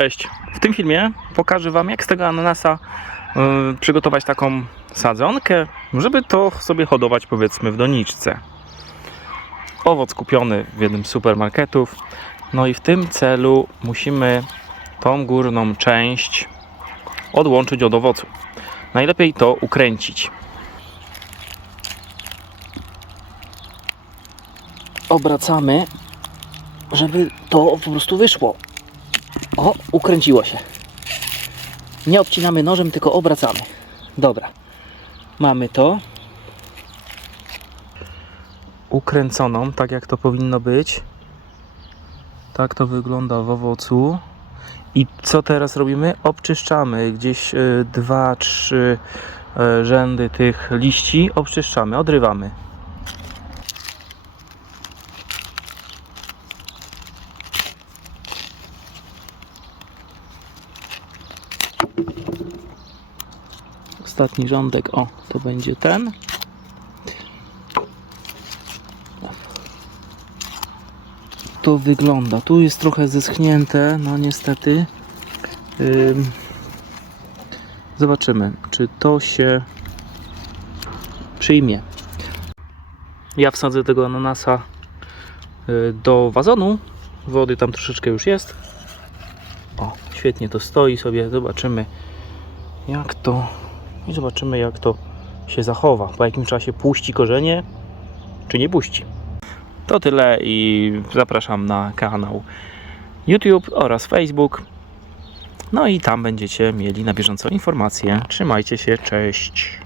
Cześć. W tym filmie pokażę Wam, jak z tego ananasa y, przygotować taką sadzonkę, żeby to sobie hodować powiedzmy w doniczce. Owoc kupiony w jednym z supermarketów. No i w tym celu musimy tą górną część odłączyć od owocu. Najlepiej to ukręcić. Obracamy, żeby to po prostu wyszło. O, ukręciło się. Nie obcinamy nożem, tylko obracamy. Dobra. Mamy to. Ukręconą, tak jak to powinno być. Tak to wygląda w owocu. I co teraz robimy? Obczyszczamy gdzieś y, dwa, trzy y, rzędy tych liści. Obczyszczamy, odrywamy. Ostatni rządek, o, to będzie ten. To wygląda. Tu jest trochę zeschnięte, no niestety. Ym, Zobaczymy, czy to się przyjmie. Ja wsadzę tego ananasa y, do wazonu. Wody tam troszeczkę już jest. Świetnie to stoi sobie. Zobaczymy, jak to i zobaczymy jak to się zachowa. Po jakim czasie puści korzenie, czy nie puści. To tyle i zapraszam na kanał YouTube oraz Facebook. No i tam będziecie mieli na bieżąco informacje. Trzymajcie się, cześć.